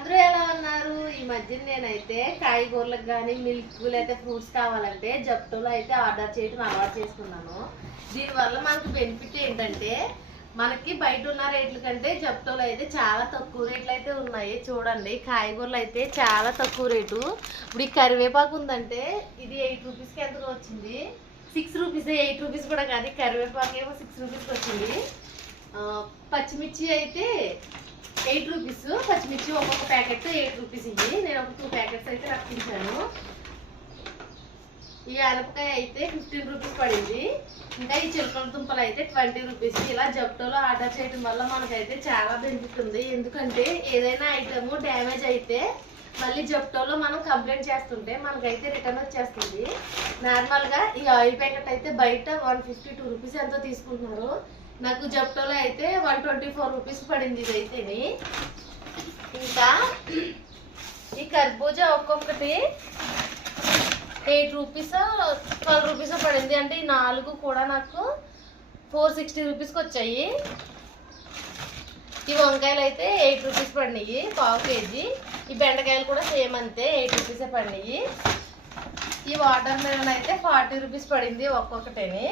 అందరూ ఎలా ఉన్నారు? ఈ మధ్య నేనైతే కాయగూరలకు కానీ మిల్క్ లేకపోతే ఫ్రూట్స్ కావాలంటే జప్టోలో అయితే ఆర్డర్ చేయడం అలవాటు చేసుకున్నాను. దీనివల్ల మనకు బెనిఫిట్ ఏంటంటే మనకి బయట ఉన్న రేట్ల కంటే జప్టోలో అయితే చాలా తక్కువ రేట్లు అయితే ఉన్నాయి. చూడండి, కాయగూరలు అయితే చాలా తక్కువ రేటు. ఇప్పుడు ఈ కరివేపాకు ఉందంటే ఇది 8 రూపీస్కి ఎంతగా వచ్చింది, 6 రూపీస్, 8 రూపీస్ కూడా కాదు. కరివేపాకు ఏమో 6 రూపీస్కి వచ్చింది. పచ్చిమిర్చి అయితే 8 రూపీస్. పచ్చిమిర్చి ఒక్కొక్క ప్యాకెట్ 8 రూపీస్. ఇవి నేను ఒక 2 ప్యాకెట్స్ అయితే రప్పించాను. ఈ ఆనపకాయ అయితే 15 రూపీస్ పడింది. ఇంకా ఈ చిలకల దుంపలు అయితే 20 రూపీస్. ఇలా జప్టోలో ఆర్డర్ చేయడం వల్ల మనకైతే చాలా బెనిఫిట్ ఉంది. ఎందుకంటే ఏదైనా ఐటమ్ డ్యామేజ్ అయితే మళ్ళీ జప్టోలో మనం కంప్లైంట్ చేస్తుంటే మనకైతే రిటర్న్ వచ్చేస్తుంది. నార్మల్గా ఈ ఆయిల్ ప్యాకెట్ అయితే బయట 152 రూపీస్ ఎంతో తీసుకుంటున్నారు. నాకు జప్టోలో అయితే 124 రూపీస్ పడింది ఇదైతేని. ఇంకా ఈ కర్బూజా ఒక్కొక్కటి 8 రూపీస్ 12 రూపీస్ పడింది. అంటే ఈ 4 కూడా నాకు 460 రూపీస్కి వచ్చాయి. ఈ వంకాయలు అయితే 8 రూపీస్ పడినాయి పావు కేజీ. ఈ బెండకాయలు కూడా సేమ్ అంతే 8 రూపీసే పడినాయి. ఈ వాటర్ మెలన్ అయితే 40 రూపీస్ పడింది ఒక్కొక్కటేని.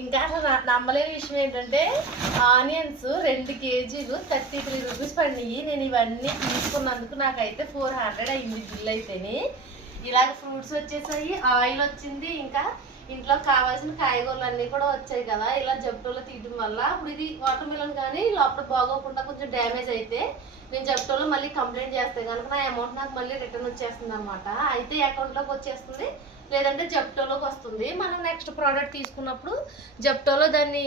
ఇంకా అసలు నమ్మలేని విషయం ఏంటంటే ఆనియన్స్ 2 కేజీలు 33 రూపీస్ పడినాయి. నేను ఇవన్నీ తీసుకున్నందుకు నాకైతే 400 అయింది బిల్ అయితేని. ఇలాగ ఫ్రూట్స్ వచ్చేసాయి, ఆయిల్ వచ్చింది, ఇంకా ఇంట్లో కావాల్సిన కాయగూరలు అన్నీ కూడా వచ్చాయి కదా. ఇలా జప్టోలో తీయడం వల్ల ఇప్పుడు ఇది వాటర్ మిలన్ కానీ లోపల బాగోకుండా కొంచెం డ్యామేజ్ అయితే నేను జప్టోలో మళ్ళీ కంప్లైంట్ చేస్తే కనుక నా అమౌంట్ నాకు మళ్ళీ రిటర్న్ వచ్చేస్తుంది అనమాట. అయితే అకౌంట్లోకి వచ్చేస్తుంది, లేదంటే జప్టోలోకి వస్తుంది. మనం నెక్స్ట్ ప్రోడక్ట్ తీసుకున్నప్పుడు జప్టోలో దాన్ని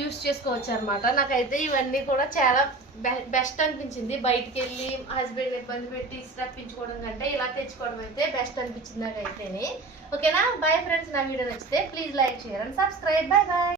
యూస్ చేసుకోవచ్చు అనమాట. నాకైతే ఇవన్నీ కూడా చాలా బెస్ట్ అనిపించింది. బయటికి వెళ్ళి హస్బెండ్ ఇబ్బంది పెట్టి రప్పించుకోవడం కంటే ఇలా తెచ్చుకోవడం అయితే బెస్ట్ అనిపించింది నాకైతేనే. ఓకేనా? Bye friends. నా వీడియో నచ్చితే please like, share and subscribe. Bye bye.